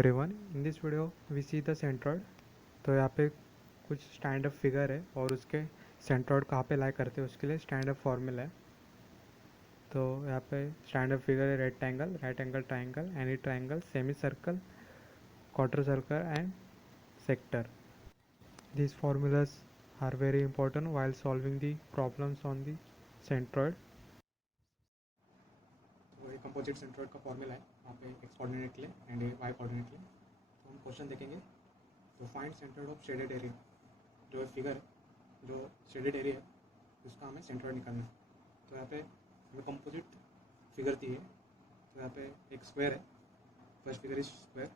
Everyone, in this video we see the centroid. तो यहाँ पे कुछ स्टैंड अप फिगर है और उसके सेंट्रोइड कहाँ पे लाई करते हैं उसके लिए स्टैंड अप फॉर्मूला है। तो यहाँ पे स्टैंड अप फिगर है rectangle, right angle triangle, any triangle, semi circle, quarter circle and sector. These formulas are very important while solving the problems on the centroid. तो ये कंपोजिट सेंट्रोइड का formula है वहाँ पे एक्स कोऑर्डिनेट के लिए and Y coordinate के लिए। तो हम क्वेश्चन देखेंगे। तो find centroid of shaded area, जो फिगर है, जो शेडेड एरिया है उसका हमें सेंट्रोइड निकालना है। तो यहाँ पे हमें कंपोजिट फिगर दी है। तो यहाँ पे एक स्क्वायर है, first figure is square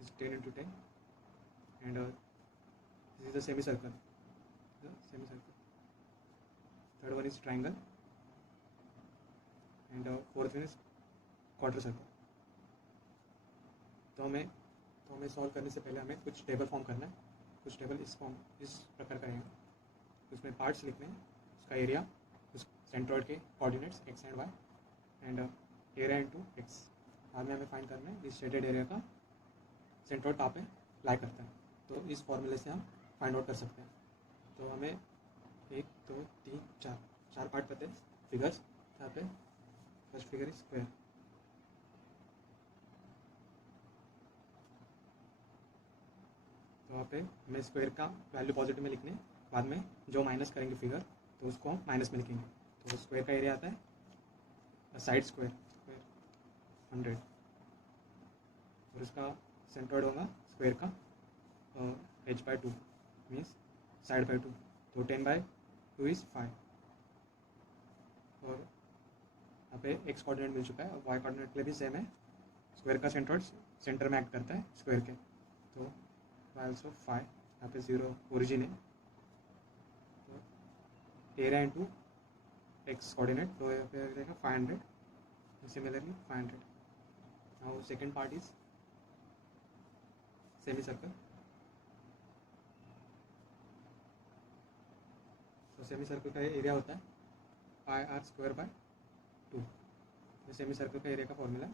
is 10 into 10 and this is the semi circle, third one is triangle and fourth one is quarter circle. तो हमें सॉल्व करने से पहले हमें कुछ टेबल फॉर्म करना है। कुछ टेबल इस प्रकार करेंगे। उसमें पार्ट्स लिखने हैं, उसका एरिया, उस सेंट्रोइड के coordinates x and y and area into x. बाद में हमें फाइंड करना है इस शेडेड एरिया का सेंट्रोइड कहाँ पे लाई करता है। तो इस फॉर्मूले से हम फाइंड आउट कर सकते हैं। तो हमें 1 2 3 4 पार्ट पता है फिगर्स। यहाँ पे फर्स्ट फिगर इज स्क्वायर। तो वहाँ पे हमें स्क्वायर का वैल्यू पॉजिटिव में लिखने, बाद में जो माइनस करेंगे फिगर तो उसको हम माइनस में लिखेंगे। तो स्क्वायर का एरिया आता है साइड स्क्वायर 100 और इसका सेंट्रोइड होगा स्क्वायर का h/2 मीन्स साइड बाई 2। तो 10/2 इज 5 और यहाँ पे एक्स कोऑर्डिनेट मिल चुका है और वाई कोऑर्डिनेट के लिए भी सेम है। स्क्वायर का सेंट्रोइड सेंटर में एक्ट करता है स्क्वायर के। तो ऑल्सो 5, यहाँ पे 0 ओरिजिन है। तो एरिया इंटू एक्स कोऑर्डिनेट, तो यहाँ पे रहेगा 500, similarly 500। Now second part is semi circle. तो सेमी सर्कल का एरिया होता है πr²/2। तो सेमी सर्कल का एरिया का फॉर्मूला है।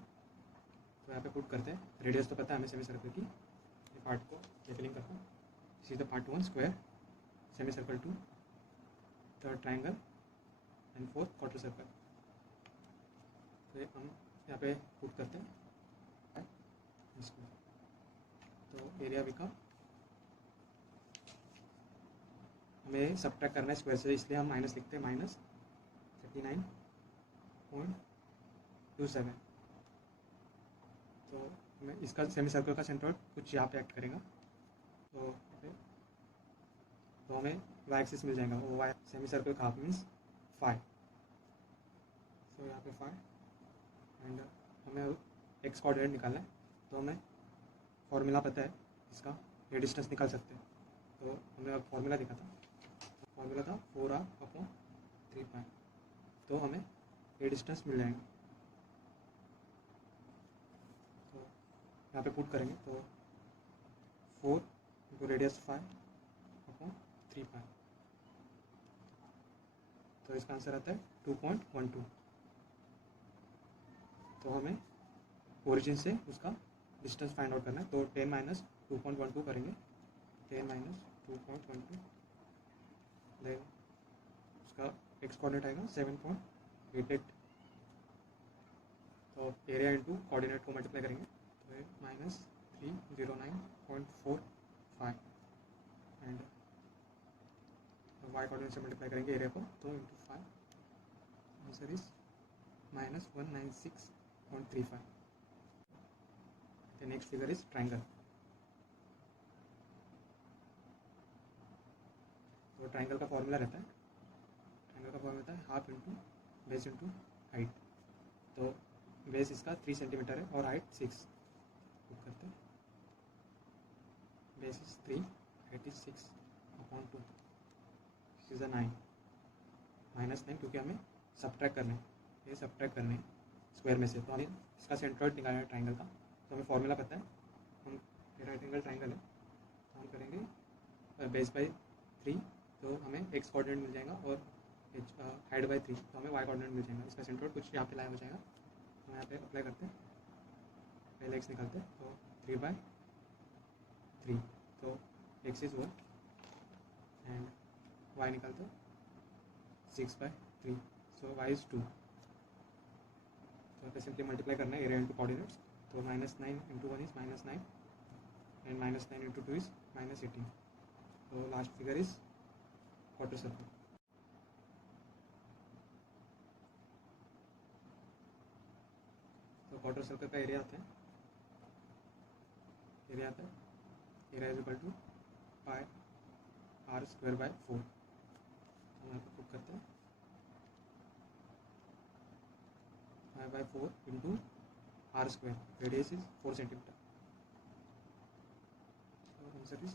तो यहाँ पे पुट करते हैं, रेडियस तो पता है हमें सेमी सर्कल की। ये पार्ट को लेबलिंग करता हूँ, सीधा part 1 square, semi circle 2, third triangle and fourth quarter circle. तो हम यहाँ पे पुट करते हैं इसको। तो एरिया बिकम, हमें सब्ट्रैक्ट करना है स्क्वायर से, इसलिए हम माइनस लिखते हैं, -39.27। तो हमें इसका सेमी सर्कल का सेंट्रोइड कुछ यहाँ पे एक्ट करेगा। तो हमें वाई एक्सिस मिल जाएगा। वो वाई सेमी सर्कल का हाफ मीन्स 5। तो यहाँ पे 5 एंड हमें एक्स कोऑर्डिनेट निकालना है। तो हमें फॉर्मूला पता है इसका, ये डिस्टेंस निकाल सकते हैं। तो हमने फॉर्मूला देखा था, फॉर्मूला था 4r/3π। तो हमें ये डिस्टेंस मिल जाएगा। तो यहाँ पे पुट करेंगे तो 4 इंटू रेडियस 5/3π। तो इसका आंसर आता है 2.12। तो हमें ओरिजिन से उसका डिस्टेंस फाइंड आउट करना है। तो 10 - 2.12 करेंगे, 10 - 2.12 देन उसका एक्स कोऑर्डिनेट आएगा 7.88। तो एरिया इंटू कोऑर्डिनेट को मल्टीप्लाई करेंगे तो -3009.45 एंड वाई कोऑर्डिनेट से मल्टीप्लाई करेंगे एरिया को, तो into 5, answer is -196.35। The next figure is triangle. तो ट्राइंगल का फॉर्मूला रहता है, half into base into height. तो बेस इसका 3 सेंटीमीटर है और हाइट 6 करते हैं। Base is 3, height is 6/2, is 9 -9 क्योंकि हमें सब्ट्रैक्ट करना है, ये सब्ट्रैक्ट करने हैं स्क्वायर में से। तो हमें इसका सेंट्रोइड निकालना है ट्राइंगल का। तो हमें फॉर्मूला पता है, हम राइट एंगल ट्राइंगल है तो हम करेंगे बेस बाई 3। तो हमें एक्स कोऑर्डिनेट मिल जाएगा और हाइट बाई 3, तो हमें वाई कोऑर्डिनेट मिल जाएगा। इसका सेंट्रोइड कुछ यहाँ पे लाया हो जाएगा। तो यहाँ पे अप्लाई करते हैं, पहले एक्स निकालते हैं। तो 3/3, तो x इज़ 1 एंड y निकालते 6/3, सो y इज़ 2। तो यहाँ पे सिंपली मल्टीप्लाई करना है एरिया इंटू कोऑर्डिनेट्स, तो -9 into 1 is -9 and -9 into 2 is -18, तो last figure is quarter circle. तो क्वार्टर सर्कल का एरिया आता है area is equal to pi r square by 4। हम यहाँ पे पुट करते हैं pi by 4 into r square, radius is 4 centimetre. तो आंसर इज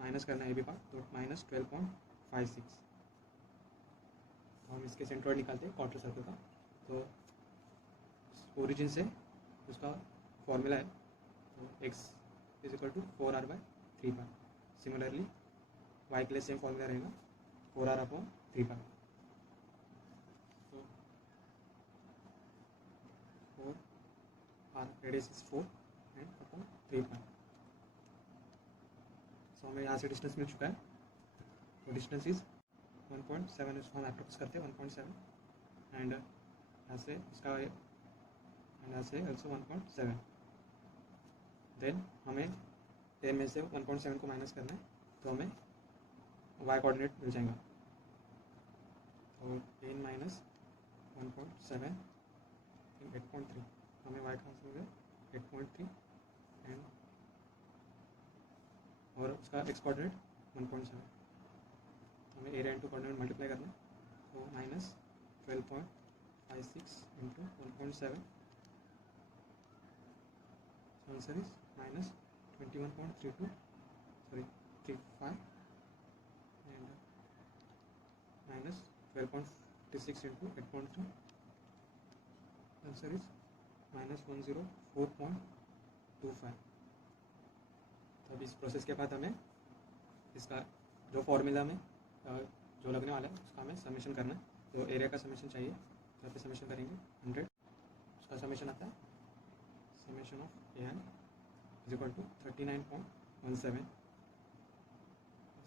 माइनस करना है ये भी पार्ट, तो -12.56। तो हम इसके सेंट्रॉइड निकालते हैं क्वार्टर सर्कल का, तो ओरिजिन से उसका फॉर्मूला है, तो x is equal to 4r/3π। Similarly y के लिए सेम फॉर्मूला रहेगा 4r/3π। तो 4r radius is 4 and upon 3π। So हमें यहाँ से डिस्टेंस मिल चुका है, तो डिस्टेंस इज 1.7, इसको हम अप्रोक्स करते हैं 1.7 एंड यहाँ से इसका एंड यहाँ से ऑल्सो 1.7। देन हमें 10 में से 1.7 को माइनस करना है, तो हमें y कोऑर्डिनेट मिल जाएगा, तो 10 माइनस 1.7 8.3, हमें y का आंसर हो गया 8.3 एंड और उसका x कोऑर्डिनेट 1.7। हमें एरिया इंटू कोऑर्डिनेट मल्टीप्लाई करना है, तो -12.56 into 1.7, answer is -21.35 and -12.56 into 8.3, answer is -104.25। तो अब इस प्रोसेस के बाद हमें इसका जो फॉर्मूला में जो लगने वाला है उसका हमें समेशन करना है, तो एरिया का समेशन चाहिए, तो यहाँ पे समेशन करेंगे 100, उसका समेशन आता है summation of AI is equal to 39.17।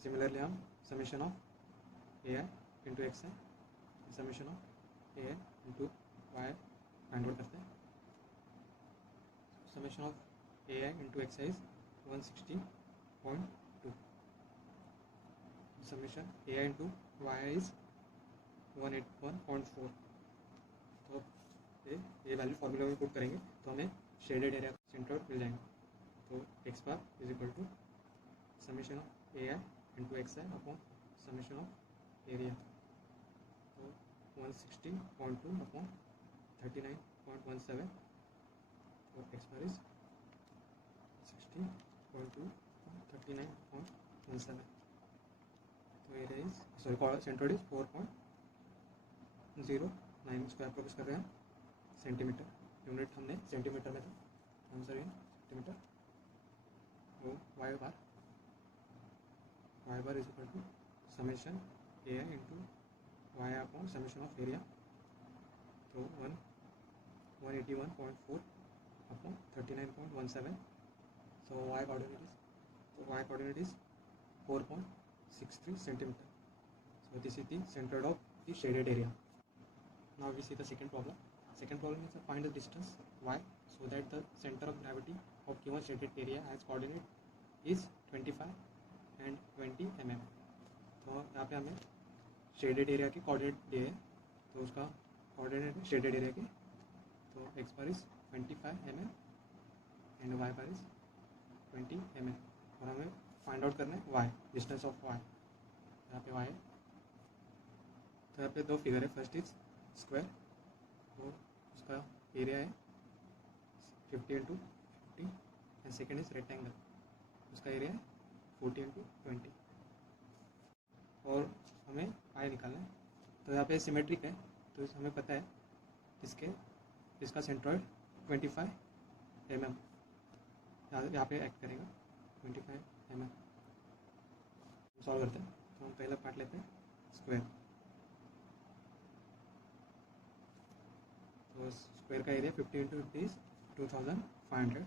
Similarly हम summation of AI into x है, summation of AI into y find out करते हैं। Summation of AI into x is 160.2, summation AI into y is 181.4। तो ये value formula में put करेंगे तो हमें शेडेड एरिया सेंटर मिल जाएगा, तो x bar is equal to summation of AI into x है अपॉन समेशन ऑफ एरिया, तो 160.2 अपॉन 39.17, तो x बार इज 60.2 39.17, तो एरिया इज सेंट्रोइड इज 4.09, इसको अप्रोक्स कर रहे हैं सेंटीमीटर, यूनिट हमने सेंटीमीटर में था, आंसर इन सेंटीमीटर। वो y bar is equal to summation AI into y upon summation of area, तो 181.4 upon 39.17, so y coordinate is 4.63 centimetre. So this is the center of the shaded area. Now we see the second problem. Second problem is to find the distance y so that the center of gravity of given shaded area has coordinate is 25 and 20 mm. तो यहाँ पे हमें shaded area के coordinate दिए हैं, तो उसका coordinate shaded area के, तो x bar is 25 mm and y bar is 20 mm, और हमें फाइंड आउट करना है y, डिस्टेंस ऑफ y। यहाँ पे y है, तो यहाँ पे दो फिगर है, फर्स्ट इज स्क्वायर, तो उसका एरिया है 50 into 50 and second is rectangle, उसका एरिया है 40 इंटू 20, और हमें आई निकालना है। तो यहाँ पे सिमेट्रिक है, तो हमें पता है इसका सेंट्रॉइड 25 mm यहाँ पे एक्ट करेगा 25 mm। सॉल्व करते हैं, तो हम पहला पार्ट लेते हैं स्क्वायर, तो स्क्वायर का एरिया 50 इंटू 50 इज 2500,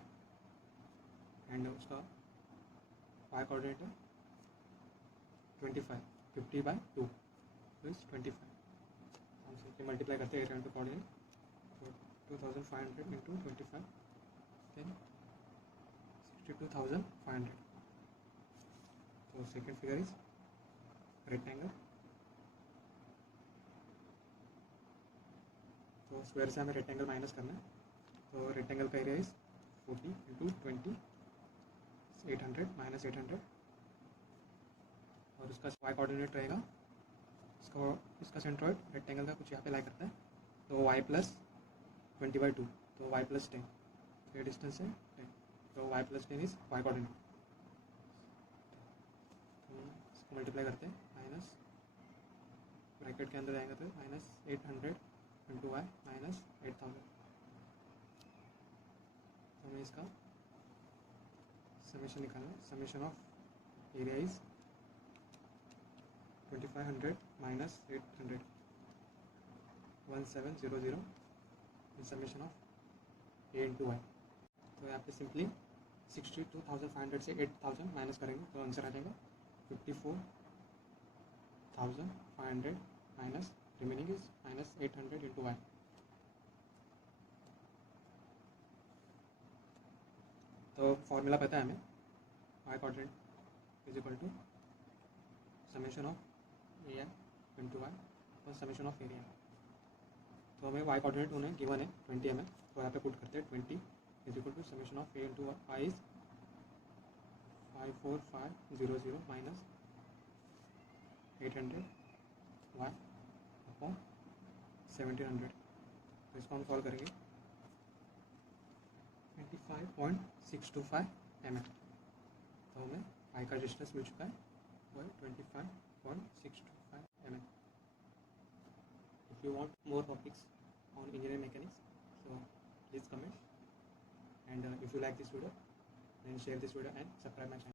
एंड उसका y कोऑर्डिनेट है 25, 50/2 इज 25। हम सिंपली मल्टीप्लाई करते हैं एरिया इंटू कोऑर्डिनेट, तो 2500 इंटू 25 देन 62,500। तो सेकेंड फिगर इज रेक्टेंगल। तो स्क्वायर से हमें रेक्टेंगल माइनस करना है, तो रेक्टेंगल का एरिया इज 40 इंटू 20 800 माइनस 800, और उसका y कोऑर्डिनेट रहेगा, इसका सेंट्रॉइड रेक्टेंगल का कुछ यहाँ पे लाई करता है, तो y प्लस 20/2, तो y प्लस 10, ये डिस्टेंस है 10, तो y plus 10 is y coordinate. तो इसको मल्टीप्लाई करते हैं, माइनस ब्रैकेट के अंदर आएगा तो माइनस 800 इंटू वाई माइनस 8000। तो हमें इसका समेशन निकालना है। Summation of area is 2500 minus 800 1700 in summation of A into y. तो यहाँ पे सिंपली 62,500 से 8,000 माइनस करेंगे तो आंसर आ जाएगा 54,500 minus remaining is minus 800 into y. तो फॉर्मूला पता है हमें, y coordinate is equal to summation of A into y और समेशन ऑफ एरिया। तो हमें y कोऑर्डिनेट उन्हें गिवन है 20 mm, तो यहाँ पे पुट करते हैं 20 is equal to summation of A into y is 54500 minus 800 y upon 1700। तो इसको हम सॉल्व करेंगे 25.625 mm। तो हमें y का डिस्टेंस मिल चुका है वो है 25.625 mm। If you want more topics on engineering mechanics, so please comment, and if you like this video then share this video and subscribe my channel.